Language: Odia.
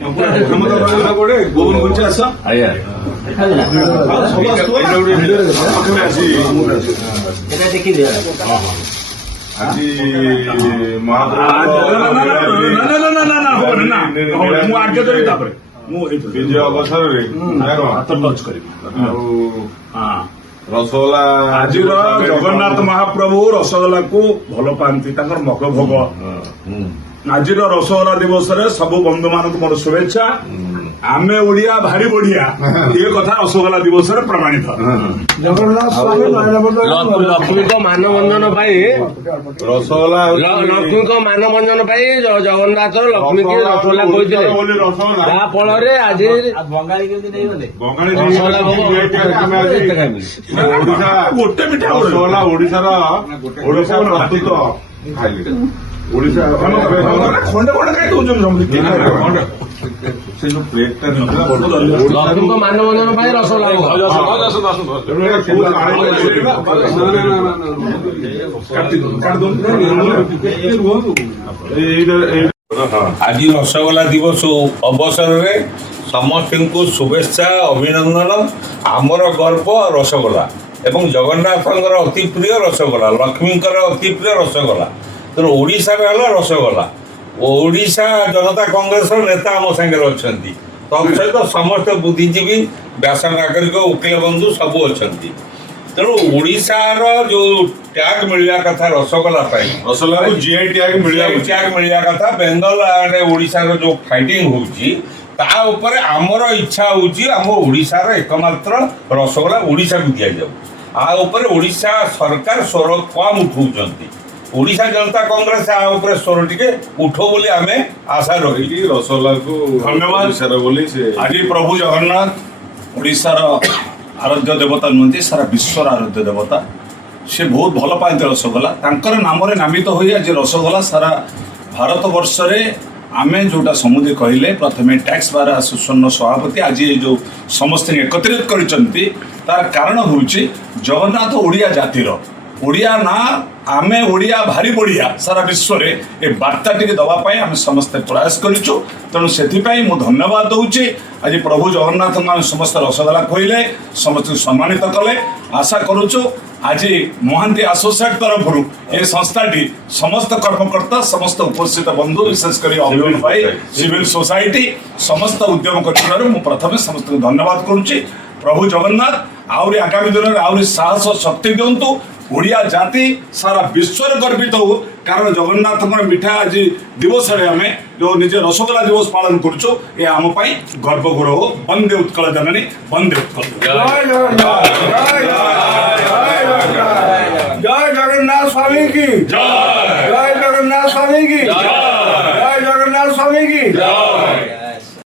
गोवन गुंचे आस ଆଜ୍ଞା ଦେଖିଦିଅ ଆଜି ମୁଁ ଆଗେ ଧରି ତାପରେ ମୁଁ ବିଜୟ ଅବସରରେ ହାତ ଟଚ୍ କରିବି ଆଉ ହଁ ରସଗୋଲା ଆଜିର ଜଗନ୍ନାଥ ମହାପ୍ରଭୁ ରସଗୋଲାକୁ ଭଲ ପାଆନ୍ତି ତାଙ୍କର ମଗ ଭୋଗ ଆଜିର ରସଗୋଲା ଦିବସରେ ସବୁ ବନ୍ଧୁମାନଙ୍କୁ ମୋର ଶୁଭେଚ୍ଛା ଆମେ ଓଡିଆ ଭାରି ବଢିଆ ଏ କଥା ରସଗୋଲା ଦିବସରେ ପ୍ରମାଣିତ ଲକ୍ଷ୍ମୀଙ୍କ ମାନବନ୍ଧନ ପାଇଁ ରସଗୋଲା ଲକ୍ଷ୍ମୀଙ୍କ ମାନବନ୍ଧନ ପାଇଁ ଜଗନ୍ନାଥ ଲକ୍ଷ୍ମୀକି ରସଗୋଲା କହିଥିଲେ ବୋଲି ରସଗୋଲା ଯାହା ଫଳରେ ଆଜି ବଙ୍ଗାଳୀ ରସଗୋଲା ଭୋଗ ଓଡିଶା ଗୋଟେ ମିଠା ରସଗୋଲା ଓଡିଶାର ପ୍ରସ୍ତୁତ ଖାଇଲେ ଓଡିଶା ଖଣ୍ଡେ ଖଣ୍ଡେ ଖାଇ ଦଉଛନ୍ତି ସେ ଯୋଉ ପ୍ଲେଟଟା ଲକ୍ଷ୍ମୀଙ୍କ ମାନବନ୍ଧନ ପାଇଁ ରସଗୋଲା ଆଜି ରସଗୋଲା ଦିବସ ଅବସରରେ ସମସ୍ତଙ୍କୁ ଶୁଭେଚ୍ଛା ଅଭିନନ୍ଦନ। ଆମର ଗର୍ବ ରସଗୋଲା ଏବଂ ଜଗନ୍ନାଥଙ୍କର ଅତି ପ୍ରିୟ ରସଗୋଲା, ଲକ୍ଷ୍ମୀଙ୍କର ଅତି ପ୍ରିୟ ରସଗୋଲା। ତେଣୁ ଓଡ଼ିଶାର ହେଲା ରସଗୋଲା। ଓଡ଼ିଶା ଜନତା କଂଗ୍ରେସର ନେତା ଆମ ସାଙ୍ଗରେ ଅଛନ୍ତି, ତତ୍ସହିତ ସମସ୍ତ ବୁଦ୍ଧିଜୀବୀ, ବ୍ୟାସ ନାଗରିକ, ଓକିଲ ବନ୍ଧୁ ସବୁ ଅଛନ୍ତି। ତେଣୁ ଓଡ଼ିଶାର ଯେଉଁ ଟ୍ୟାଗ ମିଳିବା କଥା ରସଗୋଲା ପାଇଁ, ରସଗୋଲାକୁ ଜିଆଇ ଟ୍ୟାଗ ମିଳିବା କଥା, ବେଙ୍ଗଲ ଆଣ୍ଡ ଓଡ଼ିଶାର ଯେଉଁ ଫାଇଟିଂ ହେଉଛି ତା ଉପରେ ଆମର ଇଚ୍ଛା ହେଉଛି ଆମ ଓଡ଼ିଶାର ଏକମାତ୍ର ରସଗୋଲା ଓଡ଼ିଶାକୁ ଦିଆଯାଉ। ଆ ଉପରେ ଓଡ଼ିଶା ସରକାର ସ୍ୱର କମ୍ ଉଠାଉଛନ୍ତି। ଓଡ଼ିଶା ଜନତା କଂଗ୍ରେସ ଆ ଉପରେ ସ୍ୱର ଟିକେ ଉଠଉ ବୋଲି ଆମେ ଆଶା ରଖିକି ରସଗୋଲାକୁ ଧନ୍ୟବାଦ ଓଡ଼ିଶାର ବୋଲି ସେ ଆଜି ପ୍ରଭୁ ଜଗନ୍ନାଥ ଓଡ଼ିଶାର ଆରାଧ୍ୟ ଦେବତା ନୁହନ୍ତି, ସାରା ବିଶ୍ୱର ଆରାଧ୍ୟ ଦେବତା। ସେ ବହୁତ ଭଲ ପାଆନ୍ତି ରସଗୋଲା, ତାଙ୍କର ନାମରେ ନାମିତ ହୋଇ ଆଜି ରସଗୋଲା ସାରା ଭାରତବର୍ଷରେ ଆମେ ଯେଉଁଟା ସମୁଦି କହିଲେ ପ୍ରଥମେ ଟ୍ୟାକ୍ସ ବାର ଆସୋସିଏସନର ସଭାପତି ଆଜି ଏ ଯେଉଁ ସମସ୍ତେ ଏକତ୍ରିତ କରିଛନ୍ତି ତାର କାରଣ ହେଉଛି ଜଗନ୍ନାଥ ଓଡ଼ିଆ ଜାତିର ଓଡ଼ିଆ ନା ଆମେ ଓଡ଼ିଆ ଭାରି ବଢ଼ିଆ ସାରା ବିଶ୍ୱରେ ଏ ବାର୍ତ୍ତା ଟିକେ ଦେବା ପାଇଁ ଆମେ ସମସ୍ତେ ପ୍ରୟାସ କରିଛୁ। ତେଣୁ ସେଥିପାଇଁ ମୁଁ ଧନ୍ୟବାଦ ଦେଉଛି। ଆଜି ପ୍ରଭୁ ଜଗନ୍ନାଥଙ୍କୁ ଆମେ ସମସ୍ତେ ରସଗୋଲା କହିଲେ, ସମସ୍ତଙ୍କୁ ସମ୍ମାନିତ କଲେ। ଆଶା କରୁଛୁ ଆଜି ମହାନ୍ତି ଆସୋସିଏଟ୍ ତରଫରୁ ଏ ସଂସ୍ଥାଟି ସମସ୍ତ କର୍ମକର୍ତ୍ତା, ସମସ୍ତ ଉପସ୍ଥିତ ବନ୍ଧୁ, ବିଶେଷ କରି ଅଭିମାନ ଭାଇ, ସିଭିଲ ସୋସାଇଟି ସମସ୍ତ ଉଦ୍ୟମ କରିଥିବାରୁ ମୁଁ ପ୍ରଥମେ ସମସ୍ତଙ୍କୁ ଧନ୍ୟବାଦ କରୁଛି। ପ୍ରଭୁ ଜଗନ୍ନାଥ ଆହୁରି ଆଗାମୀ ଦିନରେ ଆହୁରି ସାହସ ଶକ୍ତି ଦିଅନ୍ତୁ। ଓଡ଼ିଆ ଜାତି ସାରା ବିଶ୍ୱରେ ଗର୍ବିତ ହଉ, କାରଣ ଜଗନ୍ନାଥଙ୍କର ମିଠା ଆଜି ଦିବସରେ ଆମେ ଯେଉଁ ନିଜେ ରସଗୋଲା ଦିବସ ପାଳନ କରୁଛୁ, ଏ ଆମ ପାଇଁ ଗର୍ବ ଗୌରବ। ବନ୍ଦେ ଉତ୍କଳ ଜନନୀ, ବନ୍ଦେ ଉତ୍କଳ। जय जगन्नाथ स्वामी की जय जगन्नाथ स्वामी की जय जगन्नाथ स्वामी की